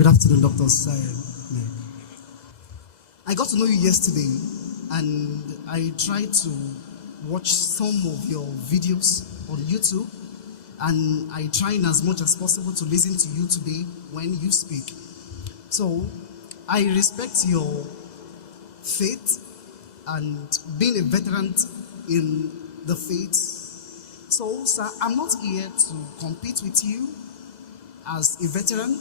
Good afternoon, Dr. Zakir Naik. I got to know you yesterday, and I tried to watch some of your videos on YouTube, and I try as much as possible to listen to you today when you speak. So I respect your faith and being a veteran in the faith. So, sir, I'm not here to compete with you as a veteran,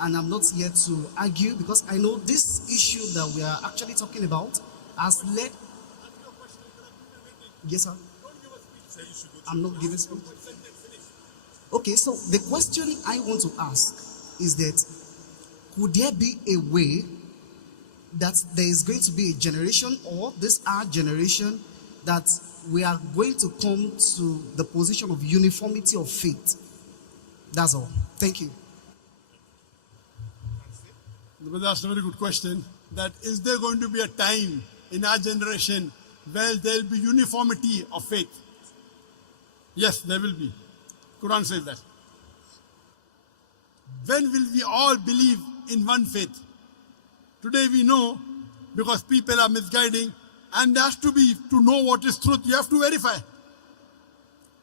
and I'm not here to argue, because I know this issue that we are actually talking about has led. Yes, sir. I'm not giving speech. Okay, so the question I want to ask is that, could there be a way that there is going to be a generation, or this our generation, that we are going to come to the position of uniformity of faith? That's all. Thank you. The brother asked a very good question, that is there going to be a time in our generation where there will be uniformity of faith? Yes, there will be. Quran says that. When will we all believe in one faith? Today we know, because people are misguiding, and there has to be, to know what is truth, you have to verify.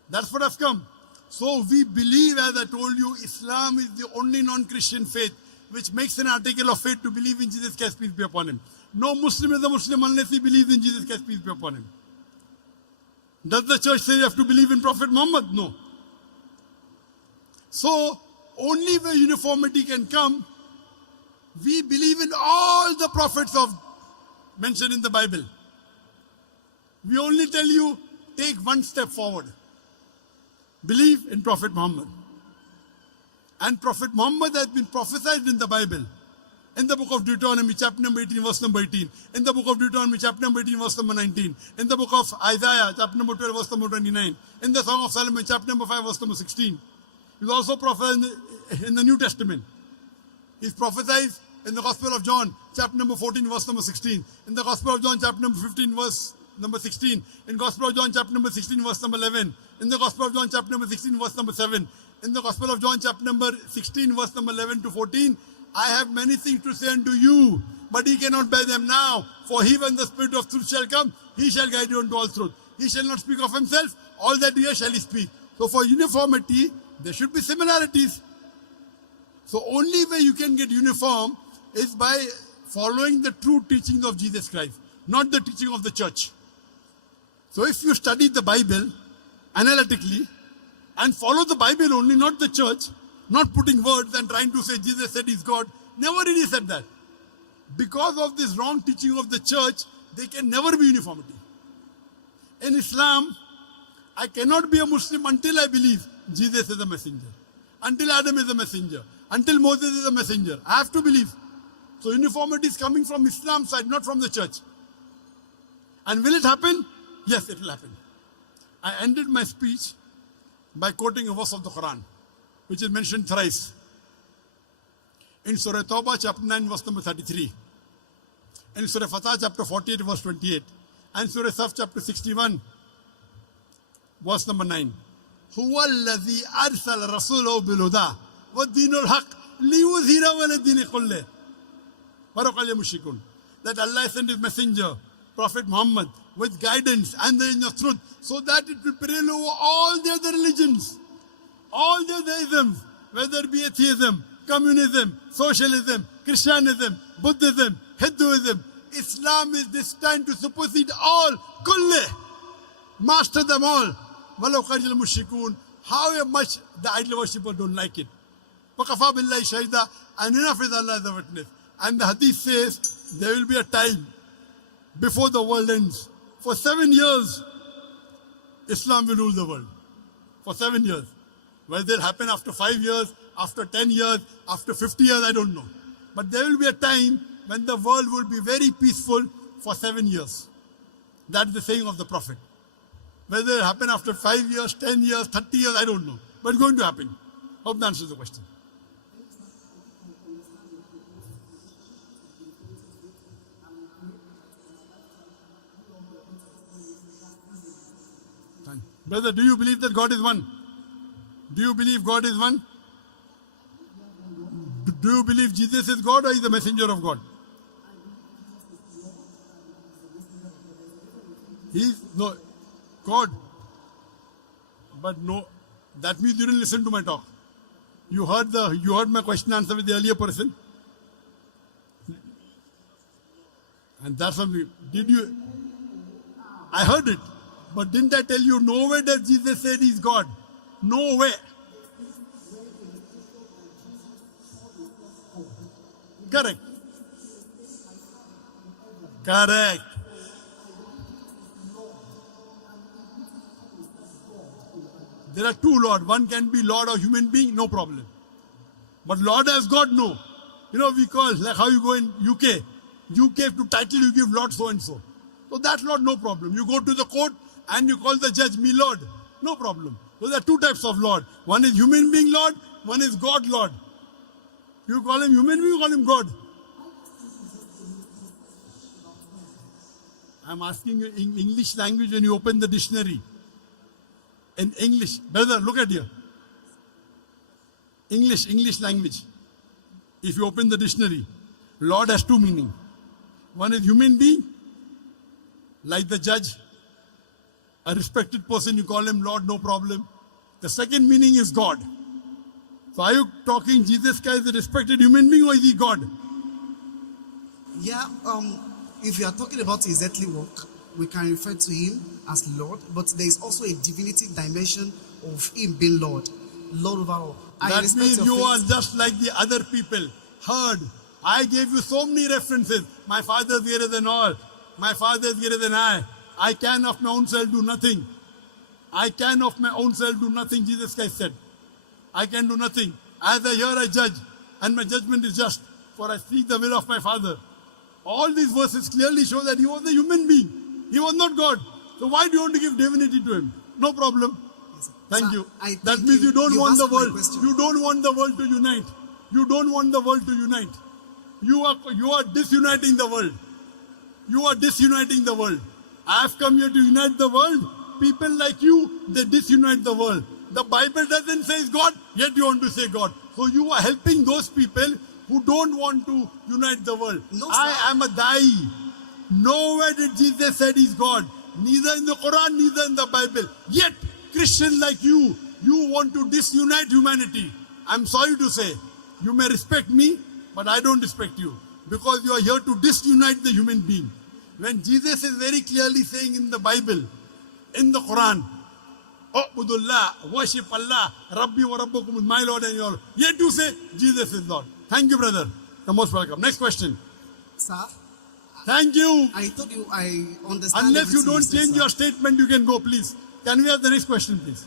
That's what has come. So we believe, as I told you, Islam is the only non-Christian faith which makes an article of faith to believe in Jesus Christ, peace be upon him. No Muslim is a Muslim unless he believes in Jesus Christ, peace be upon him. Does the church say you have to believe in Prophet Muhammad? No. So, only where uniformity can come, we believe in all the prophets of mentioned in the Bible. We only tell you, take one step forward. Believe in Prophet Muhammad. And Prophet Muhammad has been prophesied in the Bible. In the book of Deuteronomy, chapter number 18, verse number 18. In the book of Deuteronomy, chapter number 18, verse number 19. In the book of Isaiah, chapter number 12, verse number 29. In the Song of Solomon, chapter number 5, verse number 16. He's also prophesied in the New Testament. He's prophesied in the Gospel of John, chapter number 14, verse number 16. In the Gospel of John, chapter number 15, verse number 16. In Gospel of John, chapter number 16, verse number 11. In the Gospel of John, chapter number 16, verse number 7. In the Gospel of John, chapter number 16, verse number 11 to 14, I have many things to say unto you, but ye cannot bear them now. For he, when the Spirit of truth shall come, he shall guide you unto all truth. He shall not speak of himself, all that he hears shall he speak. So for uniformity, there should be similarities. So only way you can get uniform is by following the true teachings of Jesus Christ, not the teaching of the church. So if you study the Bible analytically and follow the Bible only, not the church, not putting words and trying to say Jesus said he's God, never did he said that. Because of this wrong teaching of the church, there can never be uniformity. In Islam, I cannot be a Muslim until I believe Jesus is a messenger, until Adam is a messenger, until Moses is a messenger. I have to believe. So uniformity is coming from Islam's side, not from the church. And will it happen? Yes, it will happen. I ended my speech by quoting a verse of the Quran, which is mentioned thrice. In Surah Tawbah, chapter 9, verse number 33. In Surah Fatah, chapter 48, verse 28. And Surah Saf, chapter 61, verse number 9. هُوَ الَّذِي أَرْسَلَ رَسُولَهُ بِالْهُدَى وَالدِّينُ الْحَقِّ لِيُظْهِرَهُ عَلَى الدِّينِ كُلِّهِ وَلَوْ كَرِهَ الْمُشْرِكُونَ. That Allah sent his messenger, Prophet Muhammad, with guidance and the inner truth, so that it will prevail over all the other religions, all the other isms, whether it be atheism, communism, socialism, Christianism, Buddhism, Hinduism. Islam is destined to supersede all, kulle, master them all. وَلَوْ كَرِهَ الْمُشْرِكُونَ. However much the idol worshippers don't like it. وَكَفَى بِاللَّهِ شَهِيدًا. And enough is Allah as a witness. And the hadith says there will be a time before the world ends. For 7 years, Islam will rule the world. For 7 years. Whether it happen after 5 years, after 10 years, after 50 years, I don't know. But there will be a time when the world will be very peaceful for 7 years. That's the saying of the Prophet. Whether it happen after 5 years, 10 years, 30 years, I don't know. But it's going to happen. Hope that answers the question. Brother, do you believe that God is one? Do you believe God is one? Do you believe Jesus is God or is the messenger of God? He's no God. But no, that means you didn't listen to my talk. You heard my question answer with the earlier person. And that's something. Did you? I heard it. But didn't I tell you nowhere does Jesus said he's God? Nowhere. Correct. Correct. There are two Lord. One can be Lord or human being, no problem. But Lord as God, no. You know, we call, like how you go in UK. UK to title you give Lord so and so. So that Lord, no problem. You go to the court and you call the judge me Lord. No problem. So there are two types of Lord. One is human being Lord, one is God Lord. You call him human being, you call him God. I'm asking you in English language when you open the dictionary. In English, brother, look at here. English language. If you open the dictionary, Lord has two meanings. One is human being, like the judge, a respected person, you call him Lord, no problem. The second meaning is God. So are you talking Jesus Christ is a respected human being or is he God? Yeah, if you are talking about his earthly work, we can refer to him as Lord, but there is also a divinity dimension of him being Lord. Lord over all. That means you are just like the other people. Heard. I gave you so many references. My Father is greater than all. My Father is greater than I. I can of my own self do nothing. I can of my own self do nothing, Jesus Christ said. I can do nothing. As I hear, I judge, and my judgment is just, for I seek the will of my Father. All these verses clearly show that he was a human being. He was not God. So why do you want to give divinity to him? No problem. Thank you. That means you don't want the world. You don't want the world to unite. You don't want the world to unite. You are disuniting the world. You are disuniting the world. I have come here to unite the world. People like you, they disunite the world. The Bible doesn't say God, yet you want to say God. So you are helping those people who don't want to unite the world. No, I am a da'i. Nowhere did Jesus said he's God. Neither in the Quran, neither in the Bible. Yet, Christians like you want to disunite humanity. I'm sorry to say, you may respect me, but I don't respect you. Because you are here to disunite the human being. When Jesus is very clearly saying in the Bible, in the Quran, U'budullah, worship Allah, Rabbi wa Rabbukum, my Lord and your Lord. Yet you say, Jesus is Lord. Thank you, brother. You're most welcome. Next question. Sir, thank you. I told you I understand. Unless you don't said, change sir. your statement, you can go, please. Can we have the next question, please?